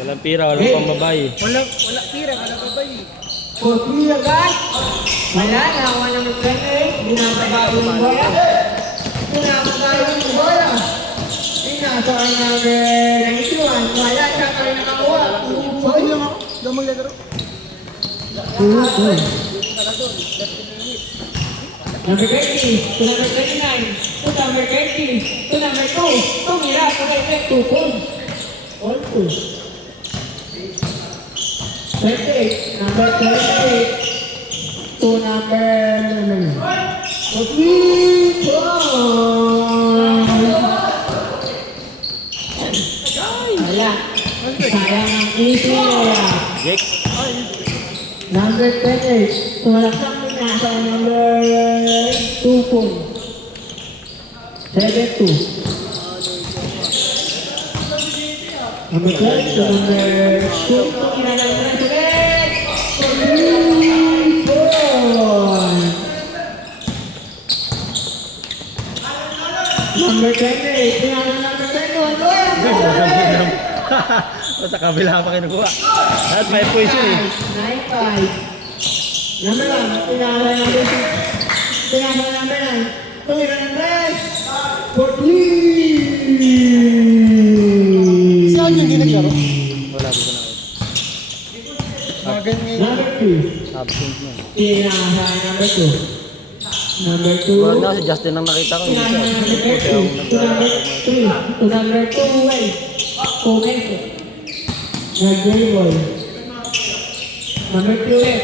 Walang pira, walang pambabae. Wala pira, wala babay. Putri agad. Wala na, wala naman ganun. Binababae yung bola. Binababae yung bola. Nasa ang number 91. Wala siya kayo nakakuha. Bakit lang ako? Daw maglalaro. Number 20 to number 29 to number 30 to number 2. Tumira to effect 2 points. All 2. 28. Number 28 to number 3 Wala. Sayang ang easy nila. Jake? Number 28. Tumalaksak na sa number 2 points. 7-2. Number 12 to number 2. Kinalang na sa leg. 3 points. Number 28. Kinalang number 21. Sa kabila pa kinukuha. At may position eh. 9-5. Number 1. Kinalang number 6. Kinalang number 9. Tumira ng rest. 14. Saan yung ginaglaro? Wala dito na. Number 2. Absent mo. Kinalang number 2. Number 2. Wala na, si Justin ang nakita ko. Hindi siya. To number 2, wait. Comento. Nag-gray boy. Number 2, wait.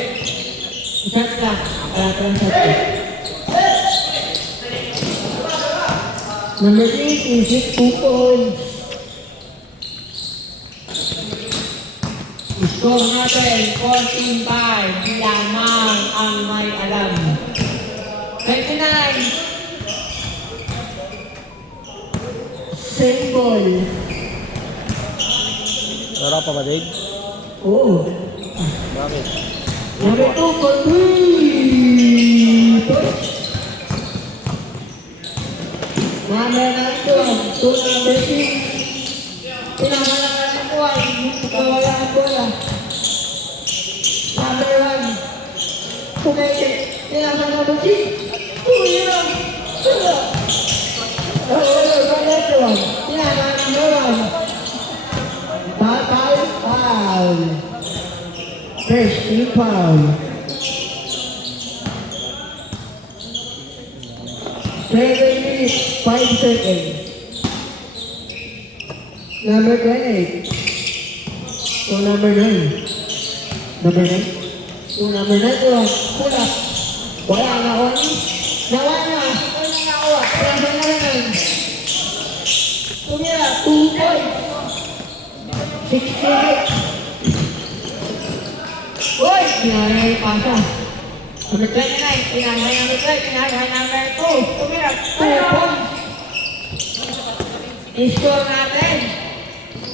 Shot lang. Alatang shot lang. Number 3, is 2 points. Score natin, 14-5. Lamang ang may alam. 29. Same ball. Wala pa ba, Dig? Oo. Bakit? Number 2 for 3. Number 9 to number 6. Pinamalaman ko ay wala ang bola. Number 1. Kumete. Pinamalaman number 6. Wala. Foul. First team foul. 7 minutes, 5 seconds. Number 28. To number 9. Number 9. To number 9. Pull up. Wala na ako. Nawala. Wala na ako. Wala na naman. Tumira. 2 points. 68. Uy! Pinala yung pasa. Number 29. Pinala number 3. Pinala number 2. Tumira. 2 points. I-score natin.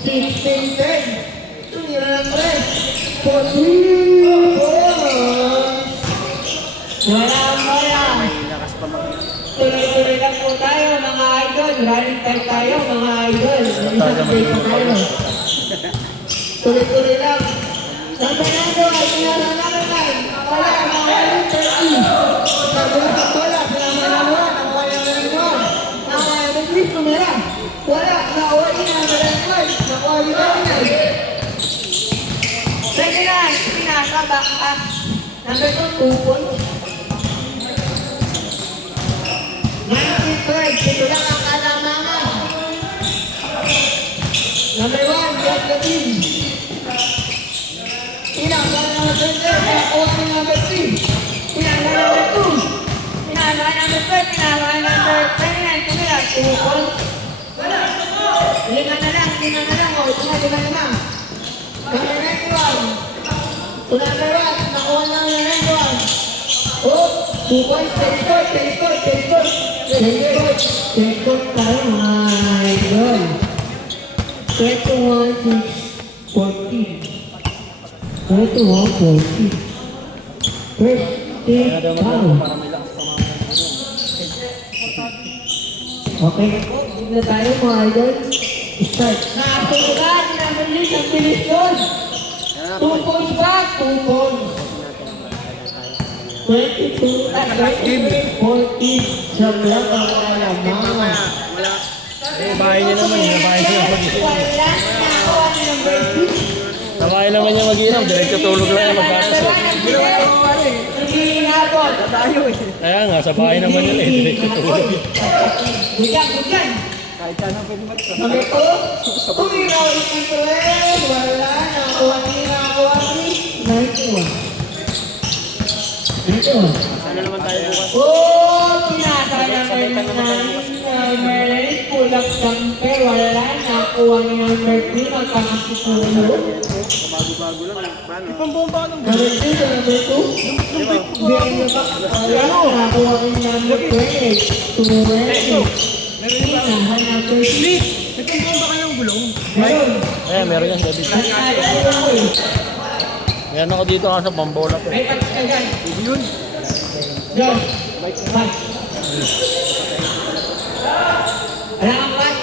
16-10. Tumira ng 3. 14 points. Wala ang wala. Tuloy-tuloy lang po tayo mga idol. Running time tayo mga idol. Isang day pa tayo. Tuloy-tuloy lang. Sabi na doon, pinananaman. Wala, nawala 30. Sabi na sa bola, pinananaman. Nawala ng 1. Nawala ng 3 tumira. Wala, nawala ng 1. Nawala ng 1. Pwede na, pinasabak ka. Number 2, 2 points. 93, sino lang ang kalamangan. Number 1, get the team. Pinanggalan number 20, pinanggalan number 3. Pinanggalan number 2. Pinanggalan number 12, pinanggalan number 29. Tumira, 2 points. Lima na lang, o. Ito na, lima na lang. Number 91. To number 1, nakuha na ng 91. Oh, 2 points, 10 points. Tayo mga idol. 21, 14. 21, 14. First, take down. Okay, na tayo mga idol. Start. Nakasulat na bilis ang bilis doon. 2 points back, 2 points. 22 at 23, 40 sa block ang alamangan. Eh, bahay niya naman. Bahay niya mag-inom. Wala na ako ang number 6. Sa bahay naman niya mag-inom. Diretso tulog lang yung magkakasya. Hindi inabot. Kaya nga, sa bahay naman nila eh. Diretso tulog. Bugyan. Kahit saan ang pwede magkakasya. Number 2. Tumiraw yung 12. Wala na ako ang ginagawa ni 91. 91. Sana naman tayo bukas. Oh, kinasaya namin Merlin, pulang camper, wala na kuha ni number 3, magpapasitulo. Bago-bago lang. Paano? Ipambomba ka ng Number 3 to number 2. Hindi na ba? Wala na kuha ni number 28. 20. Inahan number 3. Ipambomba ka ng gulong. Meron. Eh, meron yan, David. Meron ako dito sa pambola po. May patch ka dyan. Yun. Dyan. Patch. Wala kang patch.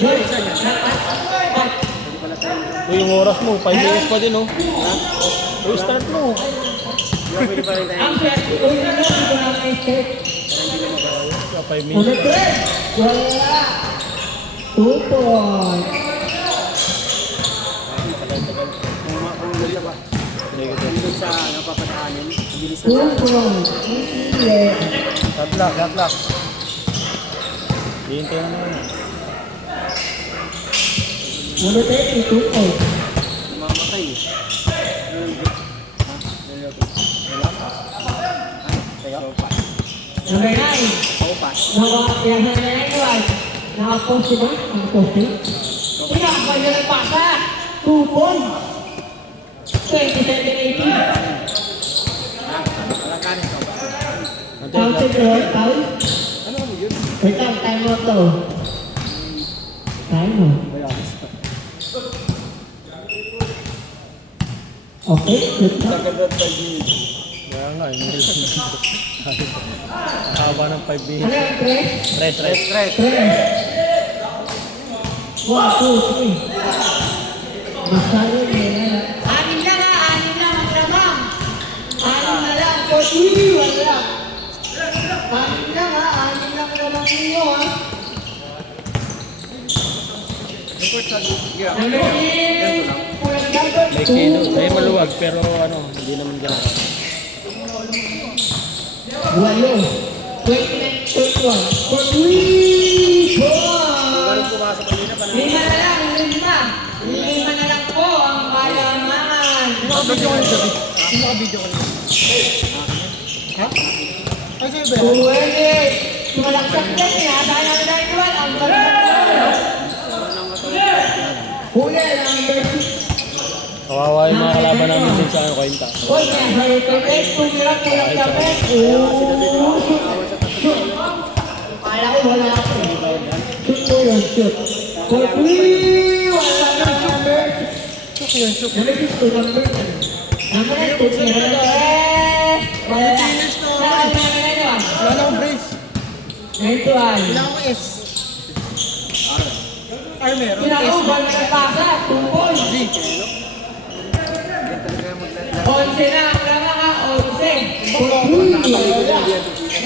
Dyan. Patch. Uy, yung oras mo, 5 minutes pa din, oh. Uy, start mo. Pwede pa rin tayo. Ang pwede ko yun ano, hindi ko na ma-start. 5 Number minutes. 3. Wala. 2 points. Kung ganda ba? Dito sa napapataanin. Bilis 2 points. Hindi. Cut lock. Hihintay na naman. Number 3, 2 points. Mamatay eh. Number 9. Paupas. Nakakapiyahan na naiwan. Nakapost ba? Nakapost eh? Pinakapal na nagpasa. 2 points. 27-18. Alakanin ka ba? Counted roll, foul. Ano mo yun? Wait lang, time out to. Time out. Okay, good na. Kaya nga, hindi lang. Haba ng 5 minutes. Ano yung press? Rest. Press. 1, 2, 3. Masalo nila. Anin lang ang lamang. Anin na lang. Patuloy, wala. Anin lang lamang ninyo ha. Number 8. Pulang number 2. May kilo. May maluwag, pero ano, hindi naman gano'n. 8. 29-21. Patuloy! Galing pumasok kanina pa na. 5 na lang, 5 na lang po ang kalamangan. Nakabidyo ka nito. Nakabidyo ka nito. Ha? Ay, sa'yo ba? Pwede. Tumalaksak din eh. Hata na nila ituwal. Ang ganda. Huli, number 6. Kawawa yung mga kalaban namin din sa kwenta. Uy, may perfect. Tumira, pulang kami. Shoot. Kala ko wala ako. Shoot po yun, shoot. Patuloy! Wala na number 6. Number 6 to number 1. Number 2 to number 3. Wala na. Wala na akong brace. Ito ay. Wala akong S. Ay, meron. Pinakauban na nagpasa. 2 points. G. 11 na ang lamang 11. Patuloy! Wala.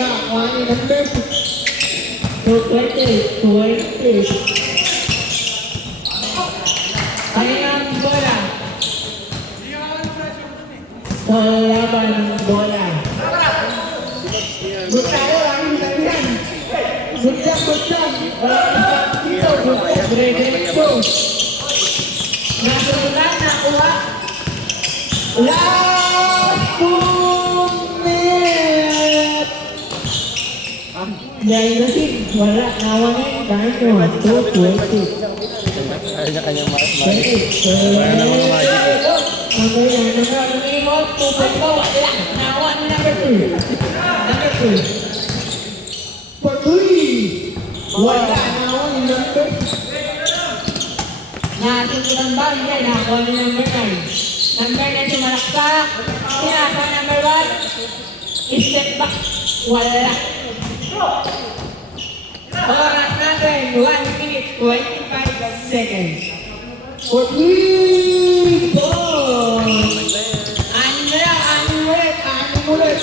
Nakakuha ni number 6. 20. Kaya na ang bola. Kalaban ng bola. Gustavo, ang ganyan. Gutang. Dito, diretso. Nasunod nakuha. Last 2 minutes. Dahil kasi wala nawa na yung dahil 2, 20. Kanya-kanya magic. 20. Wala na mga magic eh. Okay, number 2, wala. Nawa na number 2. Number 2. Patuloy! Wala nawa ni number 2. Natin ilang ba? Hindi, nakuha ni number 9. Number 9 sumalaksak. Sinasa number 1. Step back. Wala. Oras natin, 1 minute, 25 seconds. 14! Goal! Anim na lang, anim ulit. Anim.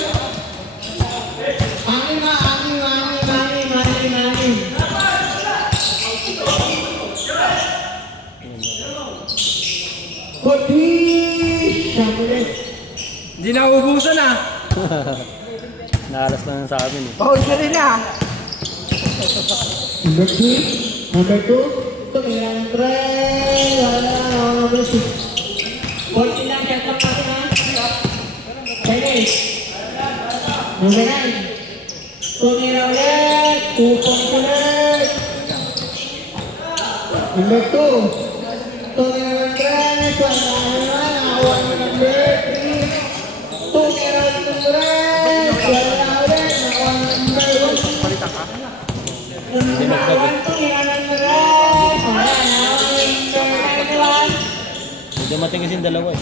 14! Siyam ulit. Hindi na ubusan ah. Naalas na sa amin eh. Pahol ka rin ah. Number 3. Number 2. Tumira ng 3. Wala na. Number 6. 14 lang, shot lang natin ha. Finish. Number 9. Tumira ulit. 2 points ulit. Number 2. Tumira ng 3. Wala na. Nakuha na number 3. Tumira ulit ng 3. Wala ulit. Nakuha na number 1. Palitan ka. Number 1, tumira ng 3. Wala na. Number 91. Hindi dumating kasi yung dalawa eh.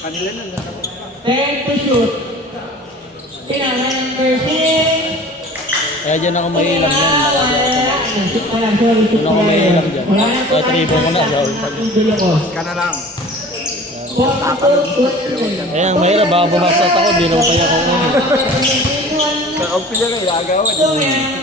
Kanila na. 10 to shoot. Pinaka number 6. Kaya dyan ako mahilang yan. Wala, sorry. Doon ako mahilang dyan. Wala na po Kahit ribo ko na. Sabi pa dyan. Dulo ko. Ka na lang. 44-20. Kaya ang mahirap, baka bumasat ako, di naman kaya ako ulit. Kaya ang pila na, iagawan. Tumira ng